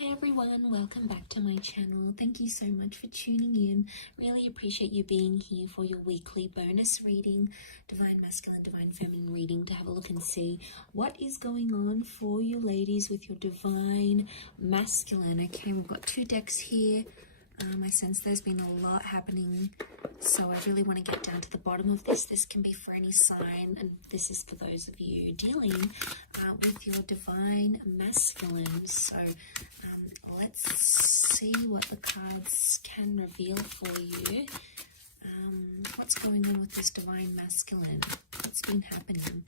Hi everyone, welcome back to my channel. Thank you so much for tuning in. Really appreciate you being here for your weekly bonus reading, Divine Masculine, Divine Feminine reading, to have a look and see what is going on for you ladies with your Divine Masculine. Okay, we've got two decks here. I sense there's been a lot happening, so I really want to get down to the bottom of this. This can be for any sign, and this is for those of you dealing with your Divine Masculine. So let's see what the cards can reveal for you. What's going on with this Divine Masculine? What's been happening?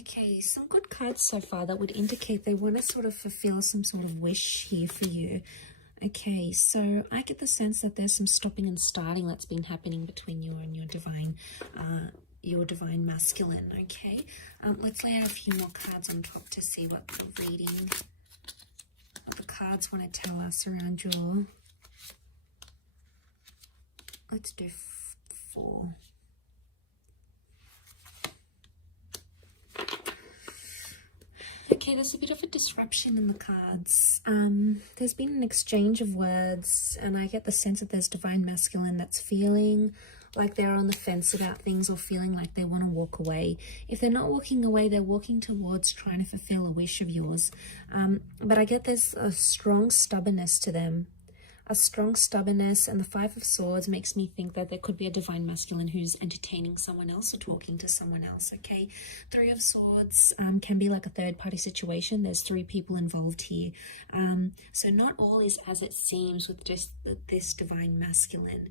Okay, some good cards so far that would indicate they want to sort of fulfill some sort of wish here for you. Okay, so I get the sense that there's some stopping and starting that's been happening between you and your Divine Masculine. Okay, let's lay out a few more cards on top to see what the reading, what the cards want to tell us around your. Let's do 4. Okay, there's a bit of a disruption in the cards. There's been an exchange of words, and I get the sense that there's Divine Masculine that's feeling like they're on the fence about things, or feeling like they want to walk away. If they're not walking away, they're walking towards trying to fulfill a wish of yours. But I get there's a strong stubbornness to them. A strong stubbornness, and the 5 of Swords makes me think that there could be a Divine Masculine who's entertaining someone else or talking to someone else. Okay, 3 of Swords can be like a third-party situation. There's 3 people involved here, so not all is as it seems with just this Divine Masculine.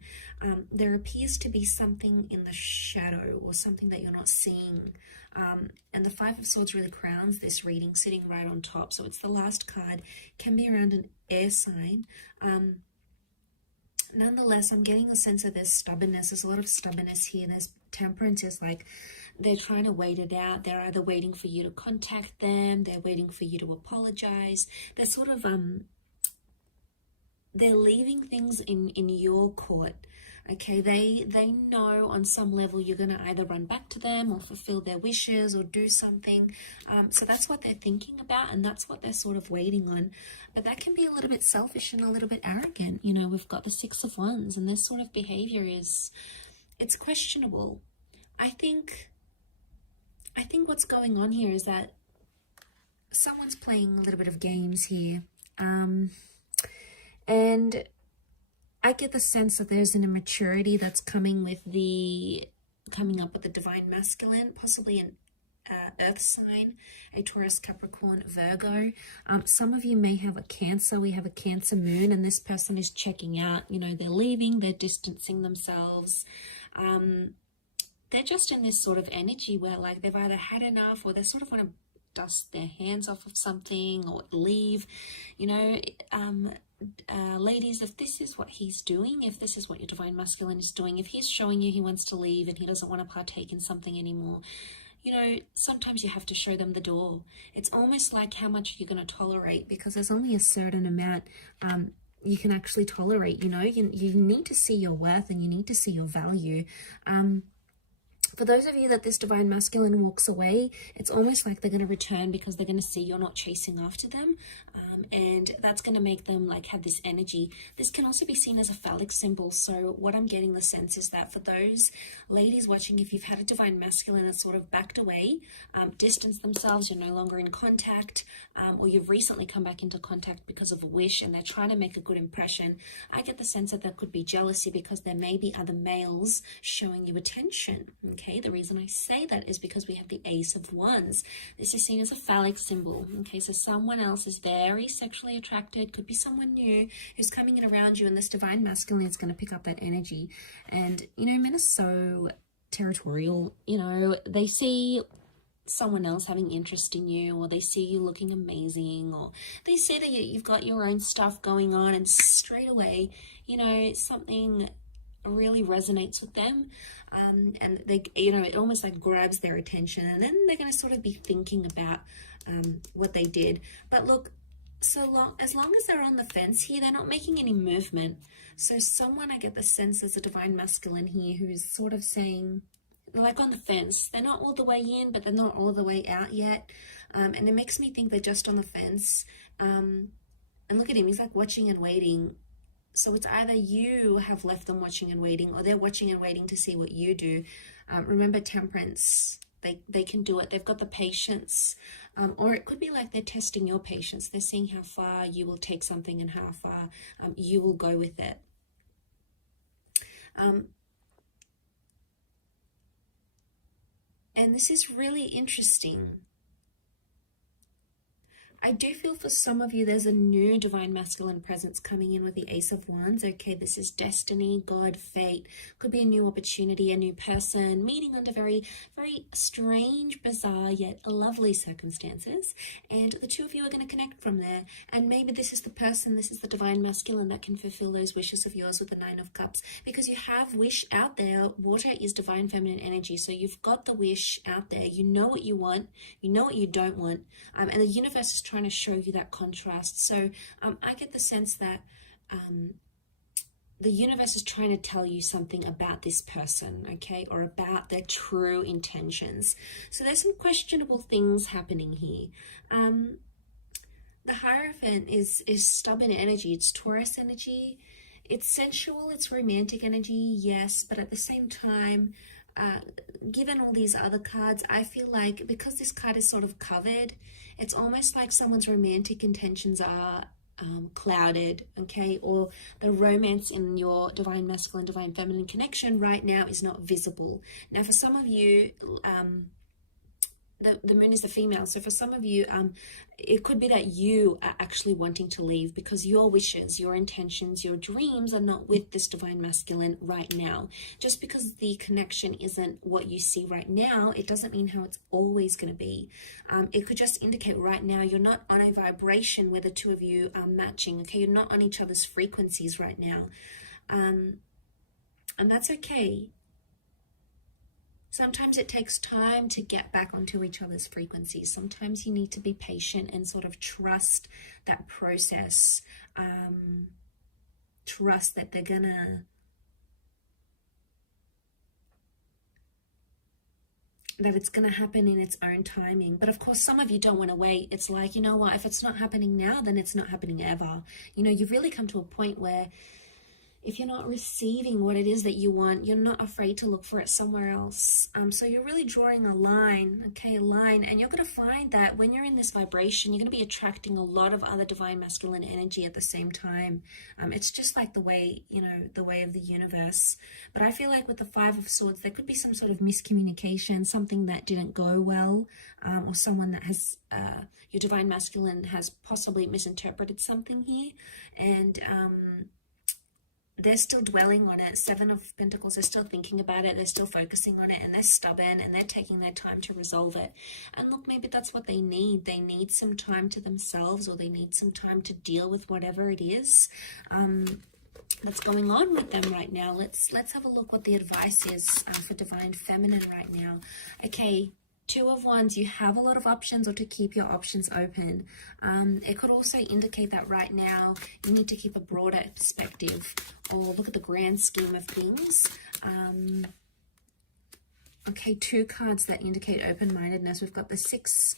There appears to be something in the shadow, or something that you're not seeing. And the 5 of Swords really crowns this reading, sitting right on top. So it's the last card, can be around an air sign. Nonetheless, I'm getting a sense that there's stubbornness. There's a lot of stubbornness here. There's temperance, is like they're trying to wait it out. They're either waiting for you to contact them, they're waiting for you to apologize. They're sort of they're leaving things in your court. Okay, they know on some level you're going to either run back to them or fulfill their wishes or do something. So that's what they're thinking about, and that's what they're sort of waiting on. But that can be a little bit selfish and a little bit arrogant. You know, we've got the 6 of Wands, and this sort of behavior it's questionable. I think what's going on here is that someone's playing a little bit of games here. And I get the sense that there's an immaturity that's coming up with the Divine Masculine, possibly an earth sign, a Taurus, Capricorn, Virgo. Some of you may have a Cancer. We have a Cancer moon, and this person is checking out. You know, they're leaving, they're distancing themselves. They're just in this sort of energy where like they've either had enough, or they sort of want to dust their hands off of something or leave. You know, ladies, if this is what he's doing, if this is what your Divine Masculine is doing, if he's showing you he wants to leave and he doesn't want to partake in something anymore, you know, sometimes you have to show them the door. It's almost like how much you're going to tolerate, because there's only a certain amount you can actually tolerate. You know, you need to see your worth, and you need to see your value. For those of you that this Divine Masculine walks away, it's almost like they're going to return because they're going to see you're not chasing after them. And that's going to make them like have this energy. This can also be seen as a phallic symbol. So what I'm getting the sense is that for those ladies watching, if you've had a Divine Masculine that's sort of backed away, distanced themselves, you're no longer in contact, or you've recently come back into contact because of a wish and they're trying to make a good impression, I get the sense that there could be jealousy because there may be other males showing you attention. Okay, the reason I say that is because we have the Ace of Wands. This is seen as a phallic symbol. Okay, so someone else is very sexually attracted, could be someone new who's coming in around you, and this Divine Masculine is going to pick up that energy. And, you know, men are so territorial. You know, they see someone else having interest in you, or they see you looking amazing, or they see that you've got your own stuff going on, and straight away, you know, something really resonates with them, and they, you know, it almost like grabs their attention, and then they're going to sort of be thinking about what they did. But look, as long as they're on the fence here, they're not making any movement. So someone, I get the sense, is a divine masculine here who's sort of saying, like on the fence. They're not all the way in, but they're not all the way out yet. And it makes me think they're just on the fence. And look at him, he's like watching and waiting. So it's either you have left them watching and waiting, or they're watching and waiting to see what you do. Remember Temperance, they can do it. They've got the patience. Or it could be like they're testing your patience. They're seeing how far you will take something and how far you will go with it. And this is really interesting. I do feel for some of you, there's a new divine masculine presence coming in with the Ace of Wands. Okay, this is destiny, God, fate. Could be a new opportunity, a new person, meeting under very, very strange, bizarre, yet lovely circumstances. And the two of you are going to connect from there. And maybe this is the person, this is the divine masculine that can fulfill those wishes of yours with the Nine of Cups. Because you have wish out there. Water is divine feminine energy. So you've got the wish out there. You know what you want. You know what you don't want. And the universe is trying to show you that contrast. So I get the sense that the universe is trying to tell you something about this person, okay, or about their true intentions. So there's some questionable things happening here. The Hierophant is stubborn energy. It's Taurus energy. It's sensual, it's romantic energy, yes, but at the same time, given all these other cards, I feel like because this card is sort of covered, it's almost like someone's romantic intentions are clouded, okay, or the romance in your divine masculine, divine feminine connection right now is not visible. Now, for some of you, the moon is the female, so for some of you, it could be that you are actually wanting to leave because your wishes, your intentions, your dreams are not with this divine masculine right now. Just because the connection isn't what you see right now, it doesn't mean how it's always going to be. It could just indicate right now you're not on a vibration where the two of you are matching, okay? You're not on each other's frequencies right now. And that's okay. Sometimes it takes time to get back onto each other's frequencies. Sometimes you need to be patient and sort of trust that process. Trust that they're gonna, that it's gonna happen in its own timing. But of course, some of you don't want to wait. It's like, you know what, if it's not happening now, then it's not happening ever. You know, you've really come to a point where if you're not receiving what it is that you want, you're not afraid to look for it somewhere else. So you're really drawing a line, okay, a line. And you're going to find that when you're in this vibration, you're going to be attracting a lot of other divine masculine energy at the same time. It's just like the way, you know, the way of the universe. But I feel like with the Five of Swords, there could be some sort of miscommunication, something that didn't go well, or someone that has, your divine masculine has possibly misinterpreted something here. And, they're still dwelling on it. Seven of Pentacles, they're still thinking about it. They're still focusing on it, and they're stubborn, and they're taking their time to resolve it. And look, maybe that's what they need. They need some time to themselves, or they need some time to deal with whatever it is that's going on with them right now. Let's have a look what the advice is for divine feminine right now. Okay. Two of Wands, you have a lot of options, or to keep your options open. It could also indicate that right now you need to keep a broader perspective, or look at the grand scheme of things. Okay, two cards that indicate open-mindedness. We've got the Six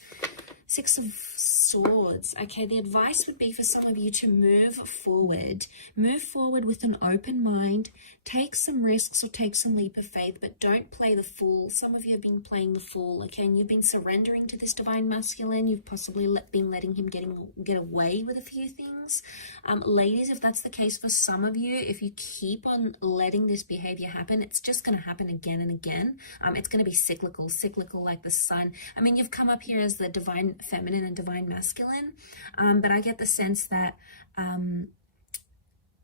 of Swords. Okay, the advice would be for some of you to move forward. Move forward with an open mind. Take some risks or take some leap of faith, but don't play the fool. Some of you have been playing the fool, okay, and you've been surrendering to this divine masculine. You've possibly been letting him get away with a few things. Ladies, if that's the case for some of you, if you keep on letting this behavior happen, it's just going to happen again and again. It's going to be cyclical like the sun. I mean, you've come up here as the divine feminine and divine masculine, but I get the sense that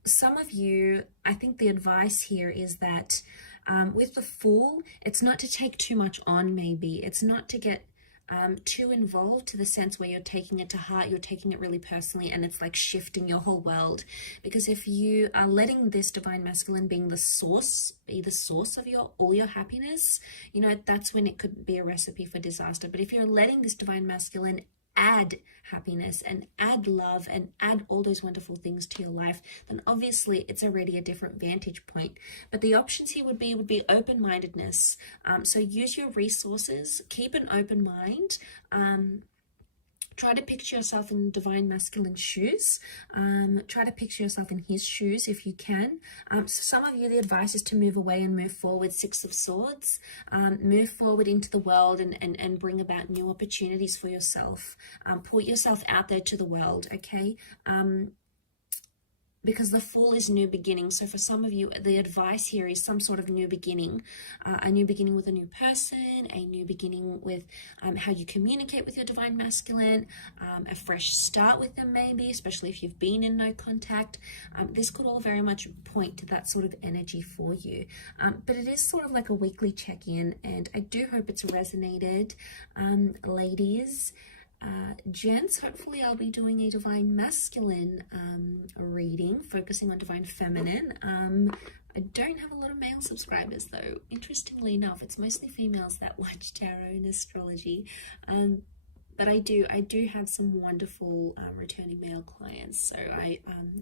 some of you, I think the advice here is that with the Fool, it's not to take too much on, maybe. It's not to get too involved, to the sense where you're taking it to heart, you're taking it really personally, and it's like shifting your whole world. Because if you are letting this divine masculine being the source, be the source of all your happiness, you know, that's when it could be a recipe for disaster. But if you're letting this divine masculine add happiness and add love and add all those wonderful things to your life, then obviously it's already a different vantage point. But the options here would be open-mindedness. So use your resources, keep an open mind. Try to picture yourself in divine masculine shoes. Try to picture yourself in his shoes if you can. So some of you, the advice is to move away and move forward. Six of Swords. Move forward into the world and bring about new opportunities for yourself. Put yourself out there to the world, okay? Because the Fool is new beginning. So for some of you, the advice here is some sort of new beginning. A new beginning with a new person, a new beginning with how you communicate with your divine masculine, a fresh start with them maybe, especially if you've been in no contact. This could all very much point to that sort of energy for you. But it is sort of like a weekly check-in, and I do hope it's resonated, ladies. Gents, hopefully I'll be doing a divine masculine reading, focusing on divine feminine. I don't have a lot of male subscribers though. Interestingly enough, it's mostly females that watch tarot and astrology. But I do have some wonderful returning male clients. So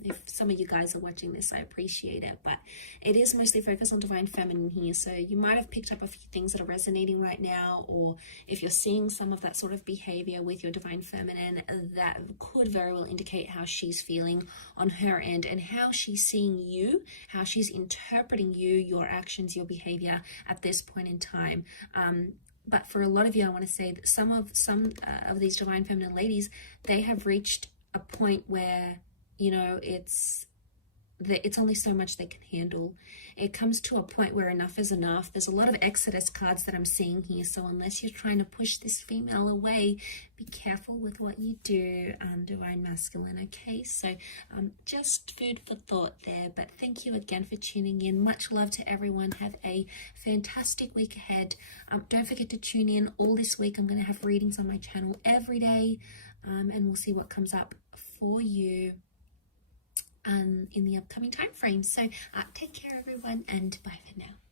if some of you guys are watching this, I appreciate it. But it is mostly focused on divine feminine here. So you might have picked up a few things that are resonating right now, or if you're seeing some of that sort of behavior with your divine feminine, that could very well indicate how she's feeling on her end and how she's seeing you, how she's interpreting you, your actions, your behavior at this point in time. But for a lot of you, I want to say that some of these divine feminine ladies, they have reached a point where, you know, it's only so much they can handle. It comes to a point where enough is enough. There's a lot of Exodus cards that I'm seeing here. So unless you're trying to push this female away, be careful with what you do, divine masculine, okay? So just food for thought there. But thank you again for tuning in. Much love to everyone. Have a fantastic week ahead. Don't forget to tune in all this week. I'm going to have readings on my channel every day, and we'll see what comes up for you in the upcoming time frame. So take care everyone, and bye for now.